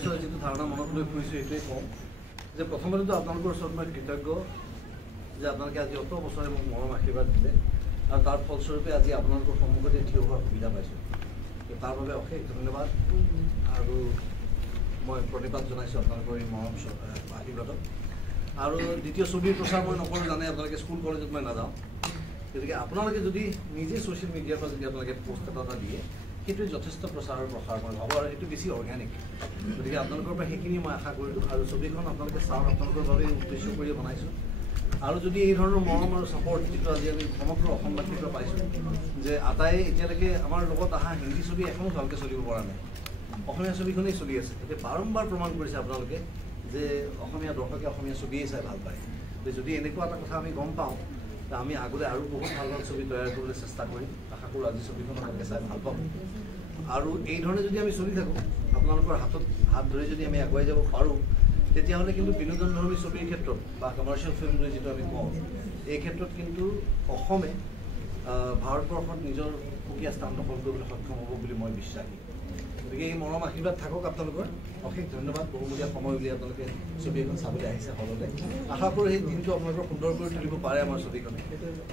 বছৰ যিটো ধাৰণা মনত লৈ ফুৰিছোঁ এইটোৱে কওঁ যে প্ৰথমতেতো আপোনালোকৰ ওচৰত মই কৃতজ্ঞ যে আপোনালোকে আজি অত বছৰে মোক মৰম আশীৰ্বাদ দিলে আৰু তাৰ ফলস্বৰূপে আজি আপোনালোকৰ সন্মুখতে থিয় হোৱাৰ সুবিধা পাইছোঁ। তাৰ বাবে অশেষ ধন্যবাদ আৰু মই প্ৰণিপাত জনাইছোঁ আপোনালোকৰ এই মৰম আশীৰ্বাদক। আৰু দ্বিতীয় ছবিৰ প্ৰচাৰ মই নকৰোঁ জানে, আপোনালোকে স্কুল কলেজত মই নাযাওঁ, গতিকে আপোনালোকে যদি নিজে ছ'চিয়েল মিডিয়াৰ পৰা যদি আপোনালোকে পোষ্ট এটা দিয়ে সেইটোৱে যথেষ্ট প্ৰচাৰৰ প্ৰসাৰ মই ভাবোঁ আৰু সেইটো বেছি অৰ্গেনিক। গতিকে আপোনালোকৰ পৰা সেইখিনি মই আশা কৰিলোঁ আৰু ছবিখন আপোনালোকে চাওক, আপোনালোকৰ বাবে উদ্দেশ্য কৰি বনাইছোঁ। আৰু যদি এই ধৰণৰ মৰম আৰু ছাপৰ্ট যিটো আজি আমি সমগ্ৰ অসমবাসীৰ পৰা পাইছোঁ যে আটাই এতিয়ালৈকে আমাৰ লগত অহা হিন্দী ছবি এখনো ভালকৈ চলিব পৰা নাই, অসমীয়া ছবিখনেই চলি আছে। গতিকে বাৰম্বাৰ প্ৰমাণ কৰিছে আপোনালোকে যে অসমীয়া দৰ্শকে অসমীয়া ছবিয়েই চাই ভাল পায়। যদি এনেকুৱা এটা কথা আমি গম পাওঁ আমি আগলৈ আৰু বহুত ভাল ভাল ছবি তৈয়াৰ কৰিবলৈ চেষ্টা কৰিম। আশা কৰোঁ আজি ছবিখন আপোনালোকে চাই ভাল পাব আৰু এই ধৰণে যদি আমি চলি থাকোঁ, আপোনালোকৰ হাত ধৰি যদি আমি আগুৱাই যাব পাৰোঁ, তেতিয়াহ'লে কিন্তু বিনোদনধৰ্মী ছবিৰ ক্ষেত্ৰত বা কমাৰ্চিয়েল ফিল্ম বুলি যিটো আমি কওঁ, এই ক্ষেত্ৰত কিন্তু অসমে ভাৰতবৰ্ষত নিজৰ সুকীয়া স্থান দখল কৰিবলৈ সক্ষম হ'ব বুলি মই বিশ্বাসী। গতিকে এই মৰম আশীৰ্বাদ থাকক আপোনালোকৰ। অশেষ ধন্যবাদ, বহুমূলীয়া সময় উলিয়াই আপোনালোকে ছবি এখন চাবলৈ আহিছে হলতে। আশা কৰোঁ সেই দিনটো আপোনালোকৰ সুন্দৰ কৰি তুলিব পাৰে আমাৰ ছবিখনে।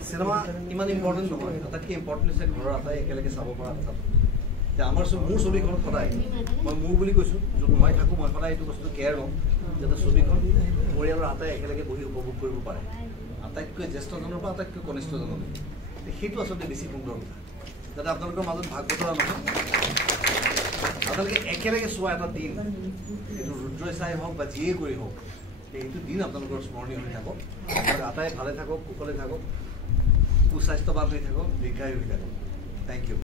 চিনেমা ইমান ইম্পৰ্টেণ্ট নহয়, আটাইতকৈ ইম্পৰ্টেণ্ট হৈছে ঘৰৰ আটাই একেলগে চাব পৰা কথাটো। এতিয়া মোৰ ছবিখনত সদায় মই মোৰ বুলি কৈছোঁ, য'ত মই থাকোঁ মই সদায় এইটো বস্তু কেয়াৰ লওঁ যাতে ছবিখন পৰিয়ালৰ আটাই একেলগে বহি উপভোগ কৰিব পাৰে, আটাইতকৈ জ্যেষ্ঠজনৰ পৰা আটাইতকৈ কনিষ্ঠজনলৈ। সেইটো আচলতে বেছি সুন্দৰ কথা, যাতে আপোনালোকৰ মাজত ভাগ বতৰা নহয়, আপোনালোকে একেলগে চোৱা এটা দিন, এইটো ৰুদ্ৰই চাই হওক বা যিয়ে কৰি হওক, সেইটো দিন আপোনালোকৰ স্মৰণীয় হৈ থাকক। আটাই ভালে থাকক, কুশলে থাকক, সুস্বাস্থ্যৱান হৈ থাকক, দীৰ্ঘায়ু হৈ থাকক। Thank U.